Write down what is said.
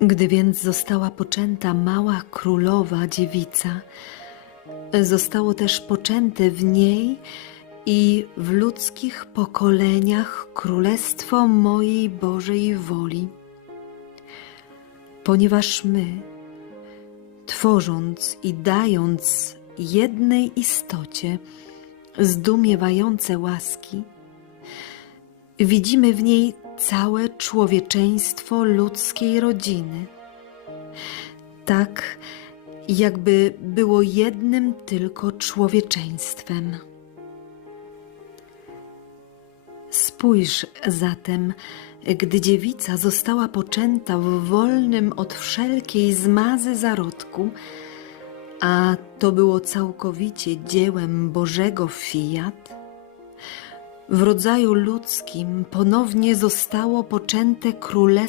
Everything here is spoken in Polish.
Gdy więc została poczęta mała królowa dziewica, zostało też poczęte w niej i w ludzkich pokoleniach królestwo mojej Bożej woli. Ponieważ my, tworząc i dając jednej istocie zdumiewające łaski, widzimy w niej całe człowieczeństwo ludzkiej rodziny. Tak, jakby było jednym tylko człowieczeństwem. Spójrz zatem, gdy dziewica została poczęta w wolnym od wszelkiej zmazy zarodku, a to było całkowicie dziełem Bożego fiat, w rodzaju ludzkim ponownie zostało poczęte królestwo